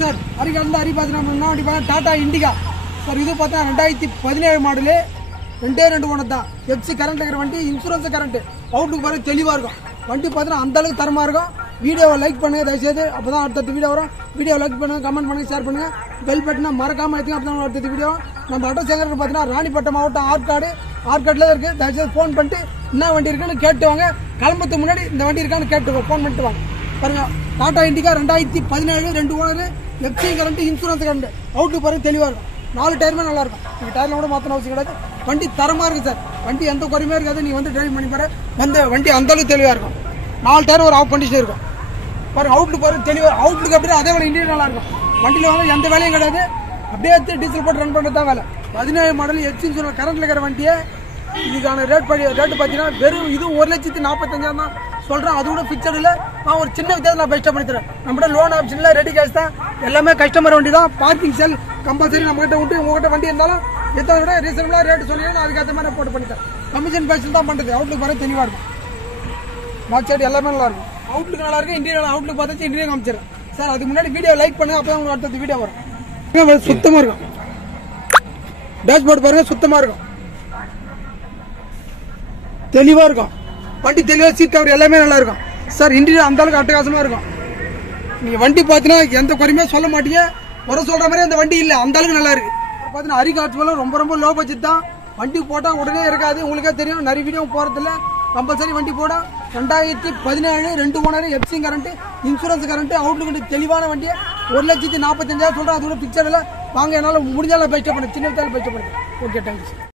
Sir அரி பார்த்தீங்கன்னா Tata Indica sir. இது பார்த்தா 2017 மாடலு, 2 ஓனர் தான். எஃப்சி கரண்ட் இருக்கிற வண்டி, இன்சூரன்ஸ் கரண்ட், அவுட்லுக் பாருங்க தெளிவாக இருக்கும். வண்டி பார்த்தீங்கன்னா அந்த அளவுக்கு தரமாக இருக்கும். வீடியோவை லைக் பண்ணுங்க தயவுசெய்து, அப்பதான் அடுத்த வீடியோ வரும். வீடியோ லைக் பண்ணுங்க, கமெண்ட் பண்ணுங்க, ஷேர் பண்ணுங்க, பெல் பட்டனை மறக்காம எடுத்துங்க. அப்பதான் அடுத்த வீடியோ. நம்ம அட்ரஸ் எங்க இருக்கு பார்த்தீங்கன்னா ராணிப்பட்டம் மாவட்டம் ஆற்காடுல இருக்கு. தயவுசெய்து ஃபோன் பண்ணிட்டு என்ன வண்டி இருக்குன்னு கேட்டு வாங்க. கிளம்புறதுக்கு முன்னாடி இந்த வண்டி இருக்கான்னு கேட்டு ஃபோன் பண்ணிட்டு வாங்க. பாருங்க Tata Indica 2017 2 owner, FC current, insurance current, Outlook பாருங்க தெளிவாக இருக்கும். 4 டயருமே நல்லா இருக்கும். நீங்க டயர்ல கூட மாத்தணும் அவசியம் கிடையாது. வண்டி தரமா இருக்கு சார். வண்டி எந்த குறையுமே இருக்காது. நீங்க வந்து டிரைவ் பண்ணி பாரு, வண்டி அந்த அளவுக்கு தெளிவா இருக்கும். 4 டயர் ஒரு ஆஃப் கண்டிஷன் இருக்கும். பாருங்க அவுட்லுக் பாருங்க தெளிவா. அவுட்லுக் அப்படியே அதே வேலை இன்டீரியர் நல்லா இருக்கும். வண்டியில வந்து எந்த வேலையும் கிடையாது. அப்படியே டீசல் போட்டு ரன் பண்ணுறது தான் வேலை. 17 மாடல் எஃப்சி இன்சூரன்ஸ் கரண்ட்ல இருக்கிற வண்டியை இதுக்கான ரேட் பார்த்தீங்கன்னா வெறும் இது 1,45,000 தான் சொல்றேன். அது கூட பிக்சர் இல்லை. நான் ஒரு சின்ன வித்தியாசம் நான் பெஸ்ட்டாக பண்ணி தரேன். நம்மகிட்ட லோன் ஆப்ஷன் இல்லை, ரெடி கேஷ் தான். எல்லாமே கஸ்டமர் வண்டி தான். பார்க்கிங் செல் கம்பல்சரி நம்மகிட்ட விட்டு உங்ககிட்ட வண்டி இருந்தாலும் எத்தனை விட ரீசனபிளா ரேட் சொன்னீங்கன்னா அதுக்கேற்ற மாதிரி போட்டு பண்ணித்தரேன். கமிஷன் பேசில் தான் பண்ணுறது. அவுட்லுக் பாருங்க தெளிவாக இருக்கும். பேக் சைடு எல்லாமே நல்லா இருக்கும். அவுட்லுக் நல்லா இருக்கும். இன்டீரியர் அவுட்லுக் பார்த்தாச்சு இன்டீரியர் காமிச்சிடறேன் சார். அதுக்கு முன்னாடி வீடியோ லைக் பண்ணுங்க, அப்பதான் உங்களுக்கு அடுத்த வீடியோ வரும். சுத்தமா இருக்கும். டேஷ்போர்ட் பாருங்க சுத்தமா இருக்கும், தெளிவா இருக்கும். வண்டி தெளிவா, சீட் கவர் எல்லாமே நல்லா இருக்கும் சார். இன்டீரியர் அந்த அளவுக்கு அட்டகாசமா இருக்கும். நீங்க வண்டி பாத்தீங்கன்னா எந்த குறையுமே சொல்ல மாட்டீங்க. குறை சொல்ற மாதிரி அந்த வண்டி இல்ல, அந்த அளவுக்கு நல்லா இருக்கு. பாத்தீங்கன்னா அரிகாட்சில ரொம்ப லோ பட்ஜெட் தான். வண்டி போட்டா உடனே இருக்காது. உங்களுக்கே தெரியும், நிறைய வீடியோ போறதில்ல. கம்பல்சரி வண்டி போட 2017 2 owner, FC current, insurance current, Outlook தெளிவான வண்டியை 1,45,000 சொல்றேன். அது கூட பிக்சர் இல்லை. வாங்க, என்னால முடிஞ்சாலும் பெஸ்ட் பண்ண சின்ன பெஸ்ட் பண்ணுங்க. Okay, thank you.